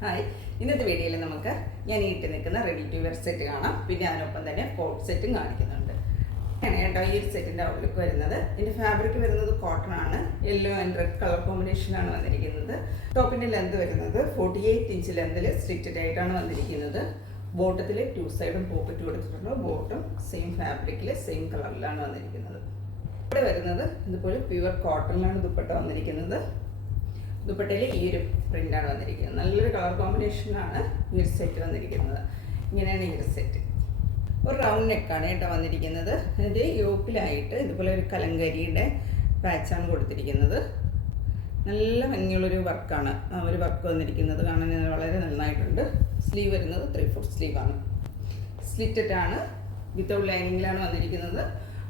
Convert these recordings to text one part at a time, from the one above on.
Hi, ഇന്നത്തെ വീഡിയോയിൽ നമുക്ക് ഞാൻ ഇട്ട് നിൽക്കുന്ന റെഡി ടു വെയർ സെറ്റ് കാണാം. പിന്നെ അതിനൊപ്പം തന്നെ കോട്ട് സെറ്റും കാണിക്കുന്നുണ്ട്. അങ്ങനെ കേട്ടോ ഈ ഒരു സെറ്റിൻ്റെ ഔട്ട്ലുക്ക് വരുന്നത്. ഇതിൻ്റെ ഫാബ്രിക് വരുന്നത് കോട്ടൺ ആണ്. യെല്ലോ ആൻഡ് റെഡ് കളർ കോമ്പിനേഷനാണ് വന്നിരിക്കുന്നത്. ടോപ്പിൻ്റെ ലെന്ത് വരുന്നത് 48 ഇഞ്ച് ലെന്തിൽ സ്റ്റിറ്റഡ് ആയിട്ടാണ് വന്നിരിക്കുന്നത്. ബോട്ടത്തിൽ 2 സൈഡും പോക്കറ്റ് കൊടുത്തിട്ടുണ്ട്. ബോട്ടം സെയിം ഫാബ്രിക്കിൽ സെയിം കളറിലാണ് വന്നിരിക്കുന്നത്. ഇവിടെ വരുന്നത് ഇതുപോലെ പ്യുവർ കോട്ടണിലാണ് ദുപ്പട്ട വന്നിരിക്കുന്നത്. ദുപ്പട്ടയിൽ ഈ ഒരു പ്രിൻ്റാണ് വന്നിരിക്കുന്നത്. നല്ലൊരു കളർ കോമ്പിനേഷനാണ് ഈ ഒരു സെറ്റ് വന്നിരിക്കുന്നത്. ഇങ്ങനെയാണ് ഈ ഒരു സെറ്റ്. ഒരു റൗണ്ട് നെക്കാണ് കേട്ടോ വന്നിരിക്കുന്നത്. അതിൻ്റെ യോക്കിലായിട്ട് ഇതുപോലെ ഒരു കലങ്കരിയുടെ പാച്ചാണ് കൊടുത്തിരിക്കുന്നത്. നല്ല ഭംഗിയുള്ളൊരു വർക്കാണ് ആ ഒരു വർക്ക് വന്നിരിക്കുന്നത്. കാണാൻ വളരെ നന്നായിട്ടുണ്ട്. സ്ലീവ് വരുന്നത് 3/4 സ്ലീവാണ്. സ്ലിറ്റഡ് വിത്തൗട്ട് ലൈനിങ്ങിലാണ് വന്നിരിക്കുന്നത്.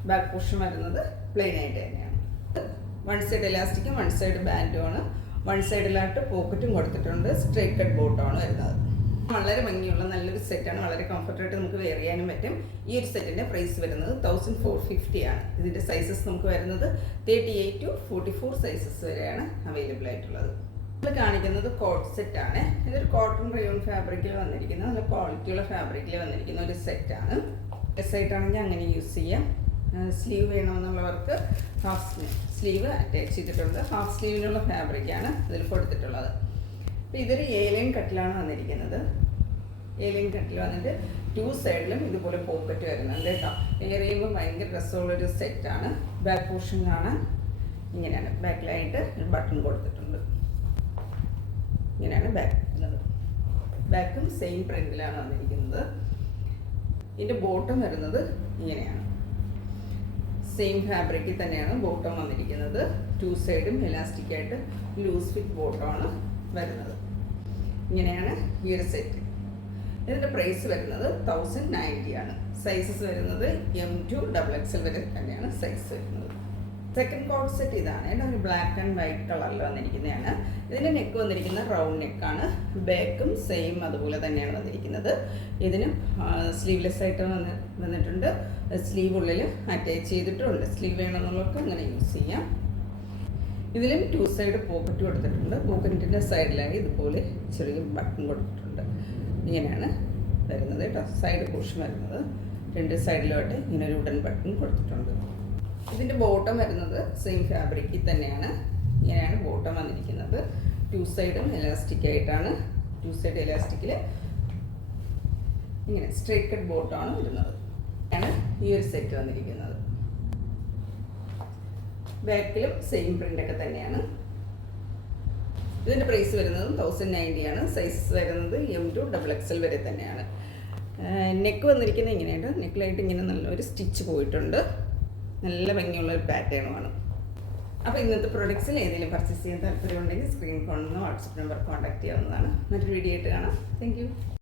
ബാക്ക് പോർഷൻ വരുന്നത് പ്ലെയിൻ ആയിട്ട് തന്നെയാണ്. വൺ സൈഡ് എലാസ്റ്റിക്കും വൺ സൈഡ് ബാൻഡുമാണ്. വൺ സൈഡിലായിട്ട് പോക്കറ്റും കൊടുത്തിട്ടുണ്ട്. സ്ട്രൈറ്റ് കട്ട് ബോട്ടമാണ് വരുന്നത്. വളരെ ഭംഗിയുള്ള നല്ലൊരു സെറ്റാണ്. വളരെ കംഫർട്ടായിട്ട് നമുക്ക് വെയർ ചെയ്യാനും പറ്റും. ഈ ഒരു സെറ്റിൻ്റെ പ്രൈസ് വരുന്നത് 1450 ആണ്. ഇതിൻ്റെ സൈസസ് നമുക്ക് വരുന്നത് 38 to 44 സൈസസ് വരെയാണ് അവൈലബിൾ ആയിട്ടുള്ളത്. നമ്മൾ കാണിക്കുന്നത് കോട്ട് സെറ്റാണ്. ഇതൊരു കോട്ടൺ റയോൺ ഫാബ്രിക്കിൽ വന്നിരിക്കുന്ന നല്ല ക്വാളിറ്റിയുള്ള ഫാബ്രിക്കിൽ വന്നിരിക്കുന്ന ഒരു സെറ്റാണ്. ഡ്രസ്സായിട്ടാണെങ്കിൽ അങ്ങനെ യൂസ് ചെയ്യാം. സ്ലീവ് വേണമെന്നുള്ളവർക്ക് ഹാഫ് സ്ലീവ് അറ്റാച്ച് ചെയ്തിട്ടുണ്ട്. ഹാഫ് സ്ലീവിനുള്ള ഫാബ്രിക്കാണ് ഇതിൽ കൊടുത്തിട്ടുള്ളത്. അപ്പോൾ ഇതൊരു ഏലൈൻ കട്ടിലാണ് വന്നിരിക്കുന്നത്. ഏലൈൻ കട്ടിൽ വന്നിട്ട് 2 സൈഡിലും ഇതുപോലെ പോക്കറ്റ് വരുന്നുണ്ട് കേട്ടോ. വെയർ ചെയ്യുമ്പോൾ ഭയങ്കര രസമുള്ളൊരു സെറ്റാണ്. ബാക്ക് പോർഷൻ കാണാൻ ഇങ്ങനെയാണ്. ബാക്കിലായിട്ട് ബട്ടൺ കൊടുത്തിട്ടുണ്ട്. ഇങ്ങനെയാണ് ബാക്ക് വരുന്നത്. ബാക്കും സെയിം പ്രിൻറ്റിലാണ് വന്നിരിക്കുന്നത്. ഇതിൻ്റെ ബോട്ടം വരുന്നത് ഇങ്ങനെയാണ്. സെയിം ഫാബ്രിക്കിൽ തന്നെയാണ് ബോട്ടം വന്നിരിക്കുന്നത്. 2 സൈഡും എലാസ്റ്റിക് ആയിട്ട് ലൂസ് ഫിറ്റ് ബോട്ടമാണ് വരുന്നത്. ഇങ്ങനെയാണ് ഈ ഒരു സെറ്റ്. ഇതിൻ്റെ പ്രൈസ് വരുന്നത് 1090 ആണ്. സൈസസ് വരുന്നത് M to XXL വരെ തന്നെയാണ് സൈസ് വരുന്നത്. സെക്കൻഡ് കോട്ട് സെറ്റ് ഇതാണ്. ഒരു ബ്ലാക്ക് ആൻഡ് വൈറ്റ് കളറിൽ വന്നിരിക്കുന്നതാണ്. ഇതിൻ്റെ നെക്ക് വന്നിരിക്കുന്ന റൗണ്ട് നെക്കാണ്. ബാക്കും സെയിം അതുപോലെ തന്നെയാണ് വന്നിരിക്കുന്നത്. ഇതിന് സ്ലീവ്ലെസ് ആയിട്ട് വന്നിട്ടുണ്ട്. സ്ലീവ് ഉള്ളിൽ അറ്റാച്ച് ചെയ്തിട്ടുണ്ട്. സ്ലീവ് വേണമെന്നുള്ളവർക്ക് അങ്ങനെ യൂസ് ചെയ്യാം. ഇതിലും 2 സൈഡ് പോക്കറ്റ് കൊടുത്തിട്ടുണ്ട്. പോക്കറ്റിൻ്റെ സൈഡിലായി ഇതുപോലെ ചെറിയ ബട്ടൺ കൊടുത്തിട്ടുണ്ട്. ഇങ്ങനെയാണ് വരുന്നത് കേട്ടോ. സൈഡ് പോർഷൻ വരുന്നത് 2 സൈഡിലോട്ട് ഇങ്ങനെ ഒരു വുഡൻ ബട്ടൺ കൊടുത്തിട്ടുണ്ട്. ഇതിൻ്റെ ബോട്ടം വരുന്നത് സെയിം ഫാബ്രിക്കിൽ തന്നെയാണ്. ഇങ്ങനെയാണ് ബോട്ടം വന്നിരിക്കുന്നത്. 2 സൈഡും എലാസ്റ്റിക് ആയിട്ടാണ്. 2 സൈഡ് എലാസ്റ്റിക്കിൽ ഇങ്ങനെ സ്ട്രൈറ്റ് കട്ട് ബോട്ടമാണ് വരുന്നത്. ആണ് ഈ ഒരു സെറ്റ് വന്നിരിക്കുന്നത്. ബാക്കിലും സെയിം പ്രിൻ്റൊക്കെ തന്നെയാണ്. ഇതിൻ്റെ പ്രൈസ് വരുന്നത് 1090 ആണ്. സൈസ് വരുന്നത് M to XXL വരെ തന്നെയാണ്. നെക്ക് വന്നിരിക്കുന്നത് ഇങ്ങനെയാണ്. നെക്കിലായിട്ട് ഇങ്ങനെ നല്ലൊരു സ്റ്റിച്ച് പോയിട്ടുണ്ട്. നല്ല ഭംഗിയുള്ളൊരു പാറ്റേണുമാണ്. അപ്പോൾ ഇന്നത്തെ പ്രൊഡക്ട്സിൽ ഏതെങ്കിലും പർച്ചേസ് ചെയ്യാൻ താല്പര്യമുണ്ടെങ്കിൽ സ്ക്രീൻ കാണുന്ന വാട്സപ്പ് നമ്പർ കോൺടാക്ട് ചെയ്യാവുന്നതാണ്. മറ്റൊരു വീഡിയോ ആയിട്ട് കാണാം. Thank you.